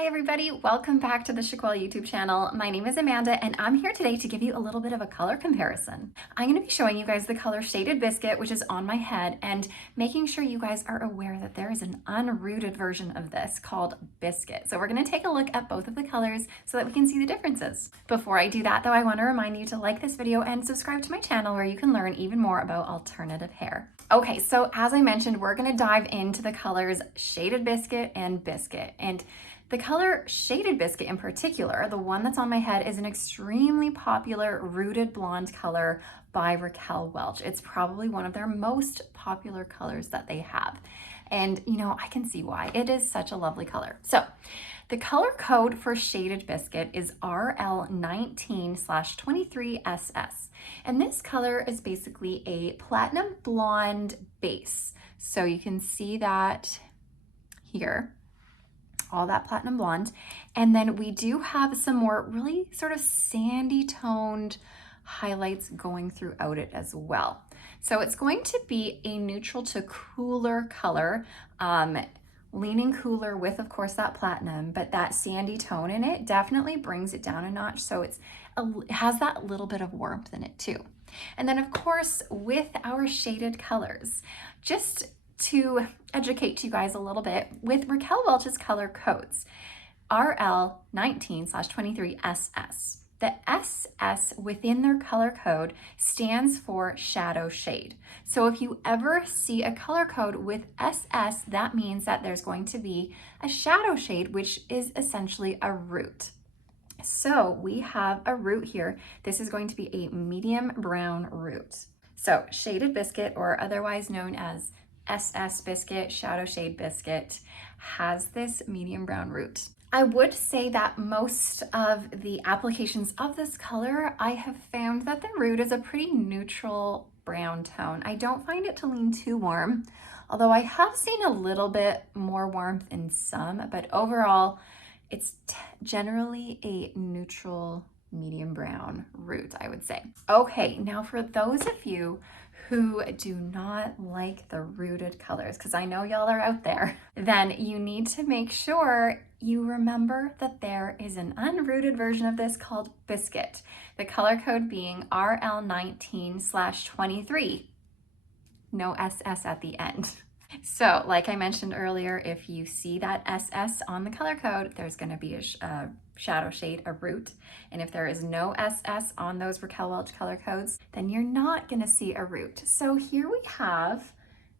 Hi everybody, welcome back to the Chiquel YouTube channel. My name is Amanda and I'm here today to give you a little bit of a color comparison. I'm going to be showing you guys the color Shaded Biscuit, which is on my head, and making sure you guys are aware that there is an unrooted version of this called Biscuit. So we're going to take a look at both of the colors so that we can see the differences. Before I do that though, I want to remind you to like this video and subscribe to my channel where you can learn even more about alternative hair. Okay, so as I mentioned, we're going to dive into the colors Shaded Biscuit and Biscuit. And the color Shaded Biscuit in particular, the one that's on my head, is an extremely popular rooted blonde color by Raquel Welch. It's probably one of their most popular colors that they have. And you know, I can see why. It is such a lovely color. So the color code for Shaded Biscuit is RL19/23SS. And this color is basically a platinum blonde base. So you can see that here, all that platinum blonde. And then we do have some more really sort of sandy toned highlights going throughout it as well. So it's going to be a neutral to cooler color, leaning cooler with, of course, that platinum, but that sandy tone in it definitely brings it down a notch. So it has that little bit of warmth in it too. And then of course, with our shaded colors, just to educate you guys a little bit, with Raquel Welch's color codes, RL19/23SS. The SS within their color code stands for shadow shade. So if you ever see a color code with SS, that means that there's going to be a shadow shade, which is essentially a root. So we have a root here. This is going to be a medium brown root. So Shaded Biscuit, or otherwise known as SS Biscuit, Shadow Shade Biscuit, has this medium brown root. I would say that most of the applications of this color, I have found that the root is a pretty neutral brown tone. I don't find it to lean too warm, although I have seen a little bit more warmth in some, but overall, it's generally a neutral medium brown root, I would say. Okay, now for those of you who do not like the rooted colors, because I know y'all are out there, then you need to make sure you remember that there is an unrooted version of this called Biscuit, the color code being RL19/23, no SS at the end. So like I mentioned earlier, if you see that SS on the color code, there's going to be a shadow shade, a root. And if there is no SS on those Raquel Welch color codes, then you're not going to see a root. So here we have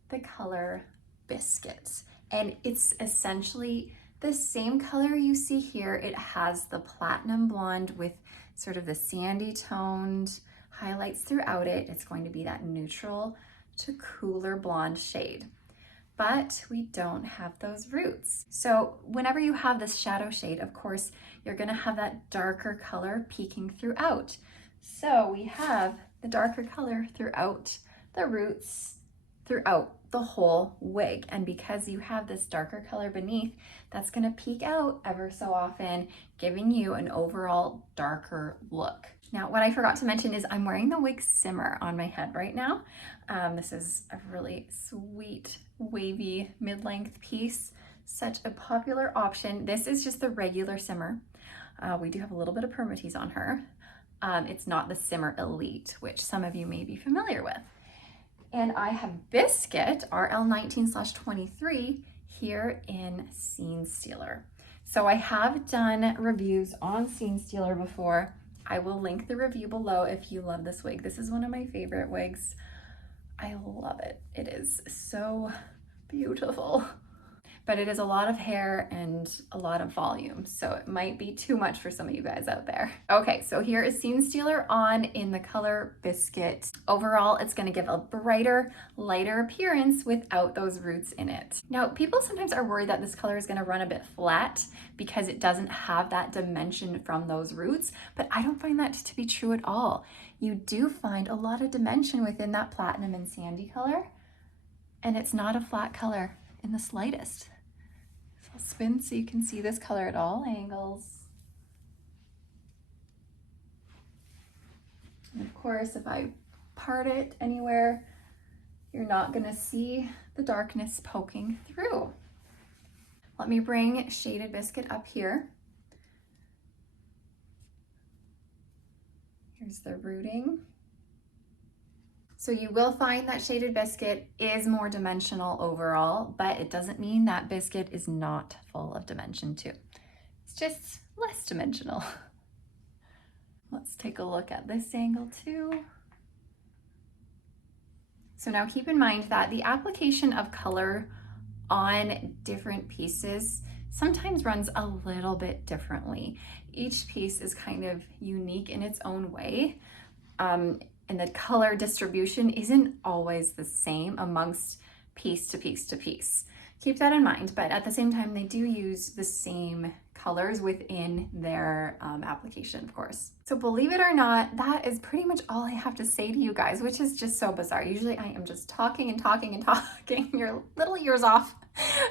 the color Biscuit, and it's essentially the same color you see here. It has the platinum blonde with sort of the sandy toned highlights throughout it. It's going to be that neutral to cooler blonde shade. But we don't have those roots. So whenever you have this shadow shade, of course, you're gonna have that darker color peeking throughout. So we have the darker color throughout the roots, throughout the whole wig. And because you have this darker color beneath, that's gonna peek out ever so often, giving you an overall darker look. Now, what I forgot to mention is I'm wearing the wig simmer on my head right now. This is a really sweet, wavy mid-length piece, such a popular option. This is just the regular simmer. We do have a little bit of permatease on her. It's not the Simmer Elite, which some of you may be familiar with. And I have Biscuit, RL19/23, here in Scene Stealer. So I have done reviews on Scene Stealer before. I will link the review below if you love this wig. This is one of my favorite wigs. I love it. It is so beautiful. But it is a lot of hair and a lot of volume, so it might be too much for some of you guys out there. Okay, so here is Scene Stealer on in the color Biscuit. Overall, it's gonna give a brighter, lighter appearance without those roots in it. Now, people sometimes are worried that this color is gonna run a bit flat because it doesn't have that dimension from those roots, but I don't find that to be true at all. You do find a lot of dimension within that platinum and sandy color, and it's not a flat color in the slightest. So I'll spin so you can see this color at all angles. And of course, if I part it anywhere, you're not gonna see the darkness poking through. Let me bring Shaded Biscuit up here. Here's the rooting. So you will find that Shaded Biscuit is more dimensional overall, but it doesn't mean that Biscuit is not full of dimension too. It's just less dimensional. Let's take a look at this angle too. So now keep in mind that the application of color on different pieces sometimes runs a little bit differently. Each piece is kind of unique in its own way. And the color distribution isn't always the same amongst piece to piece to piece. Keep that in mind, but at the same time, they do use the same colors within their application, of course. So believe it or not, that is pretty much all I have to say to you guys, which is just so bizarre. Usually I am just talking and talking and talking your little ears off,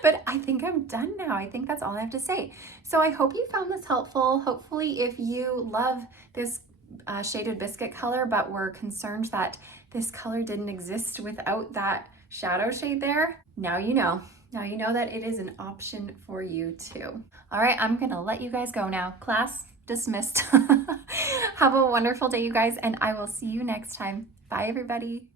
but I think I'm done now. I think that's all I have to say. So I hope you found this helpful. Hopefully if you love this Shaded Biscuit color, but were concerned that this color didn't exist without that shadow shade there, now you know. Now you know that it is an option for you too. All right, I'm gonna let you guys go now. Class dismissed. Have a wonderful day, you guys, and I will see you next time. Bye, everybody.